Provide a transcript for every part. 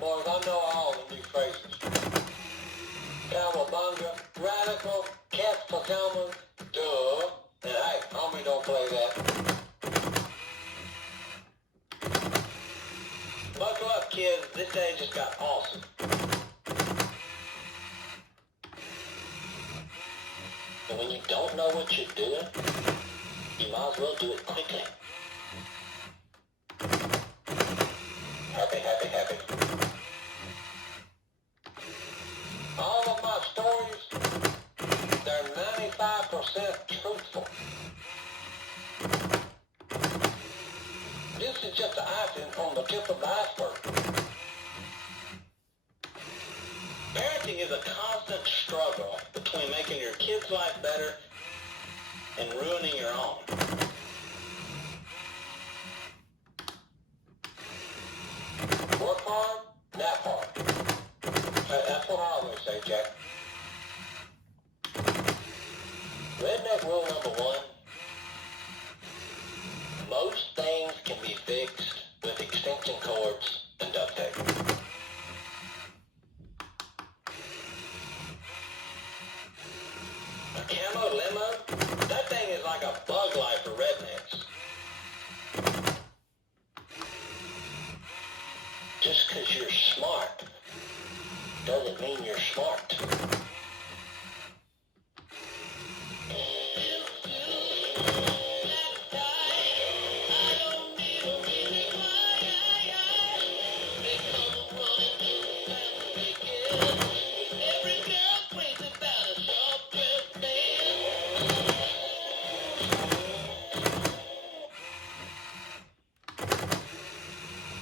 Boys, I know all the new faces. Cowabunga, Radical, Cats Pajamas, duh. And hey, homie don't play that. Buckle up, kids. This day just got awesome. And when you don't know what you're doing, you might as well do it quickly. Happy, happy, happy. All of my stories, they're 95% truthful. This is just the icing on the tip of the iceberg. Parenting is a constant struggle between making your kid's life better and ruining your own. Work hard, nap hard. That's what I always say, Jack. Redneck rule number 1. Most things can be fixed with extension cords and duct tape. A camo limo? That thing is like a bug life for rednecks. Just because you're smart doesn't mean you're smart.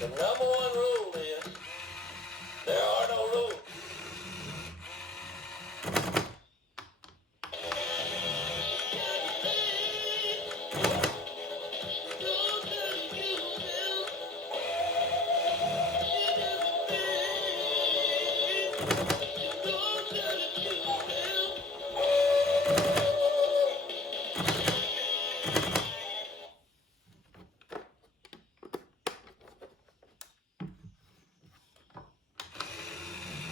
The number 1 rule is, there are no rules.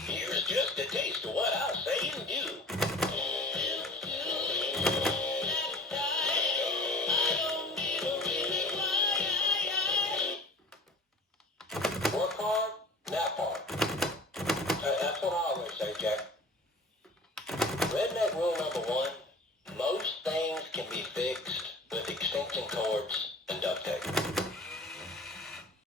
Here's just a taste of what I'll say and do.